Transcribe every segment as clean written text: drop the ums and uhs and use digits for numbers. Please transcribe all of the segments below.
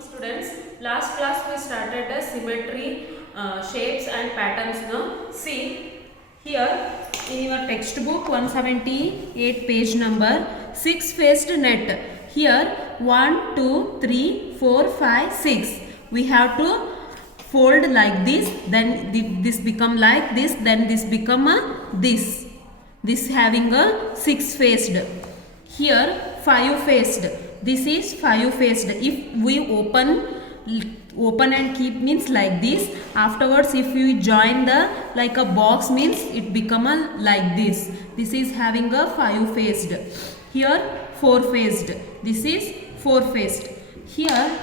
Students, last class we started the symmetry, shapes and patterns. Now see here in your textbook 178 page number 6-faced net. Here 1, 2, 3, 4, 5, 6. We have to fold like this, then this become like this, then this become a this. This having a 6-faced. Here 5-faced. This is 5-faced. If we open and keep means like this. Afterwards if we join the like a box means it become a like this. This is having a 5-faced. Here 4-faced. This is 4-faced. Here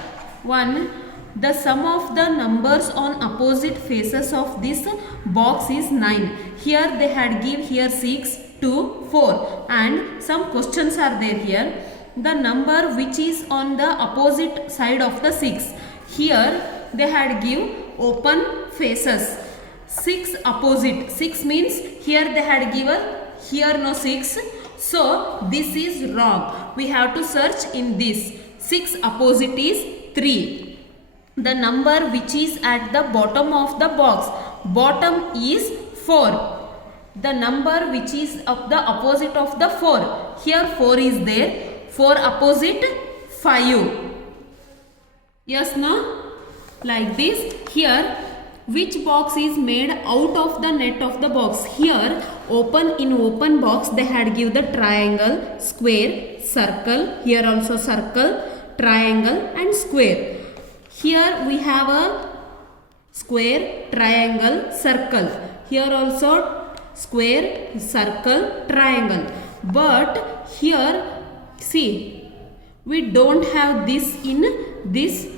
the sum of the numbers on opposite faces of this box is 9. Here they had give here 6, 2, 4 and some questions are there here. The number which is on the opposite side of the 6. Here they had give open faces. 6 opposite. 6 means here they had given here no 6. So this is wrong. We have to search in this. 6 opposite is 3. The number which is at the bottom of the box. Bottom is 4. The number which is of the opposite of the 4. Here 4 is there. 4 opposite 5. Yes, no? Like this. Here, which box is made out of the net of the box? Here, open box, they had give the triangle, square, circle. Here also circle, triangle and square. Here we have a square, triangle, circle. Here also square, circle, triangle. But here, see, we don't have this in this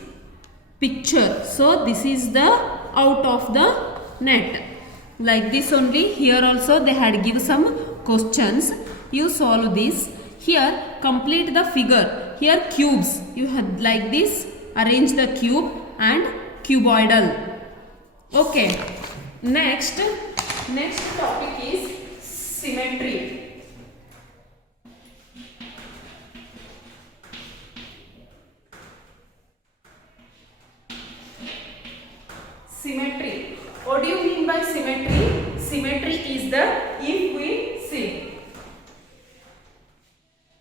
picture. So this is the out of the net. Like this only. Here also they had give some questions. You solve this. Here complete the figure. Here cubes. You had like this. Arrange the cube and cuboidal. Okay. Next topic is symmetry. Symmetry. What do you mean by symmetry? Symmetry is the, if we see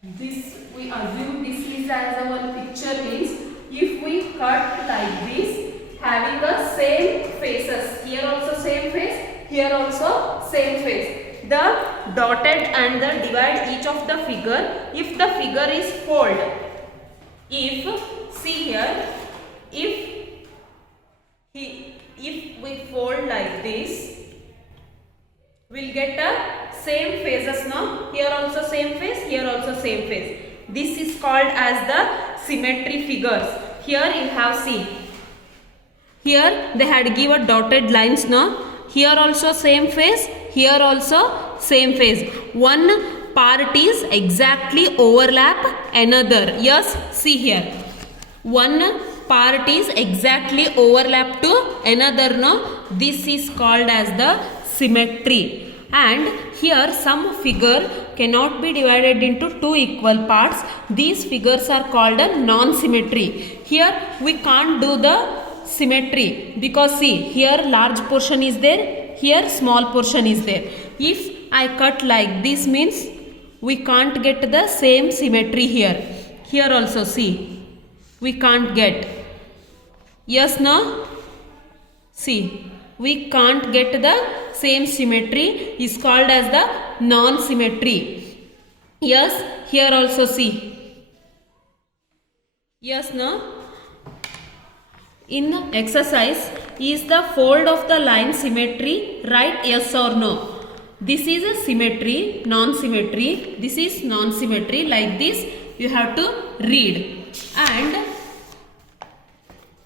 this, we assume this is as our picture means if we cut like this, having the same faces, here also same face, here also same face. The dotted and the divide each of the figure, if the figure is fold, if, see here, if we fold like this, we'll get a same faces now. Here also same face, here also same face. This is called as the symmetry figures. Here you have see. Here they had given dotted lines now. Here also same face, here also same face. One part is exactly overlap another. Yes, see here. One part is exactly overlap to another. No, this is called as the symmetry. And here some figure cannot be divided into two equal parts. These figures are called a non-symmetry. Here we can't do the symmetry because see here large portion is there, here small portion is there. If I cut like this means we can't get the same symmetry here. Here also see we can't get. Yes, no? See, we can't get the same symmetry, is called as the non-symmetry. Yes, here also see. Yes, no? In exercise, is the fold of the line symmetry? Right, yes or no? This is a symmetry, non-symmetry. This is non-symmetry. Like this, you have to read. And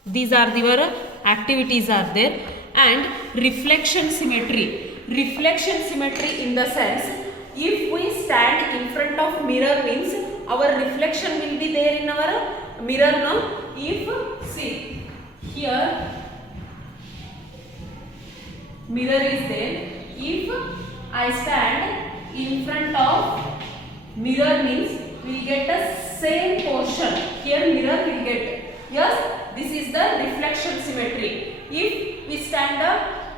these are your activities are there. And reflection symmetry. Reflection symmetry in the sense, if we stand in front of mirror means our reflection will be there in our mirror. No? If, see, here mirror is there. If I stand in front of mirror means we will get the same portion. Here mirror will get. Yes,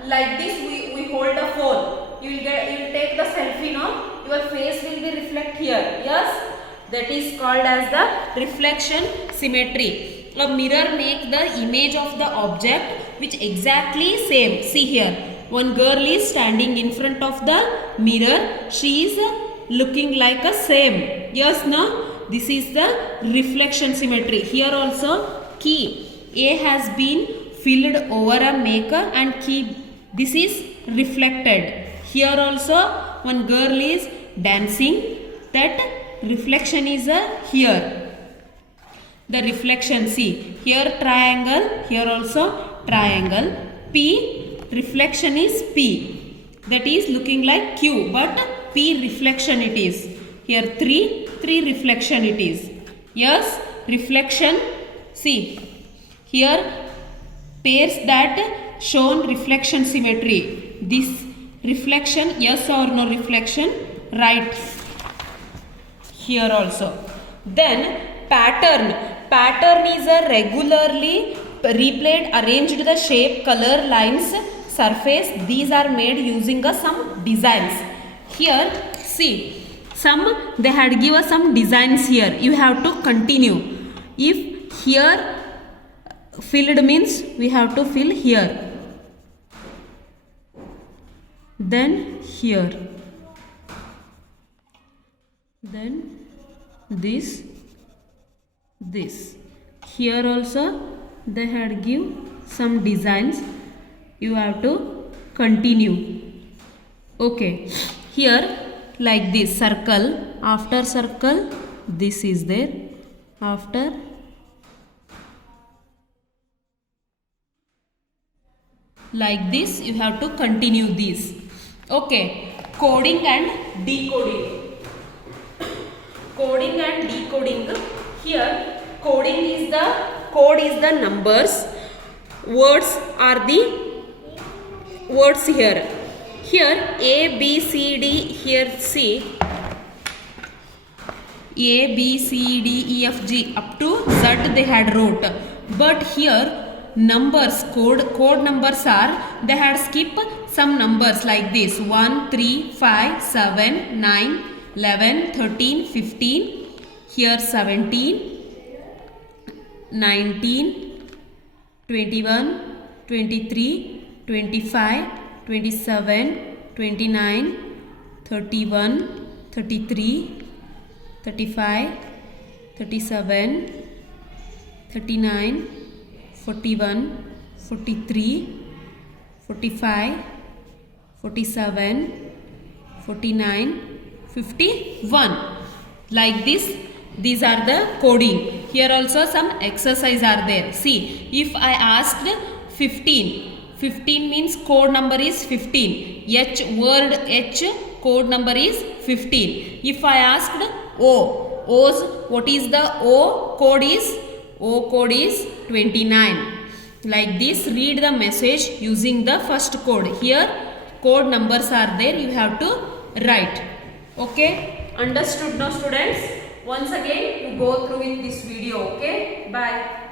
like this we hold the phone. You will take the selfie now. Your face will be reflect here. Yes, that is called as the reflection symmetry. A mirror make the image of the object which exactly same. See here, one girl is standing in front of the mirror. She is looking like a same. Yes, no? This is the reflection symmetry. Here also key A has been filled over a maker and key this is reflected. Here also one girl is dancing. That reflection is here. The reflection, see here triangle, here also triangle. P reflection is P, that is looking like Q, but P reflection it is. Here 3 reflection it is. Yes, reflection. See here pairs that shown reflection symmetry. This reflection, yes or no reflection, right here also. Then pattern is a regularly replayed, arranged the shape, color, lines, surface. These are made using some designs. Here see some they had given some designs here. You have to continue. If here filled means we have to fill here, then here, then this. Here also they had give some designs. You have to continue. Okay, here like this circle, after circle this is there, after like this you have to continue this. Okay, coding and decoding. Coding and decoding. Here coding is the code is the numbers, words are the words here. Here A B C D, here C A B C D E F G up to Z they had wrote, but here numbers code numbers are they had skip some numbers like this 1 3 5 7 9 11 13 15, here 17 19 21 23 25 27 29 31 33 35 37 39 41 43 45 47 49 51. Like this, these are the coding. Here also some exercise are there. See, if I asked 15 means code number is 15. H word H code number is 15. If I asked O's, what is the O code is 29. Like this, read the message using the first code. Here code numbers are there, you have to write. Okay, understood now students? Once again you go through in this video. Okay, bye.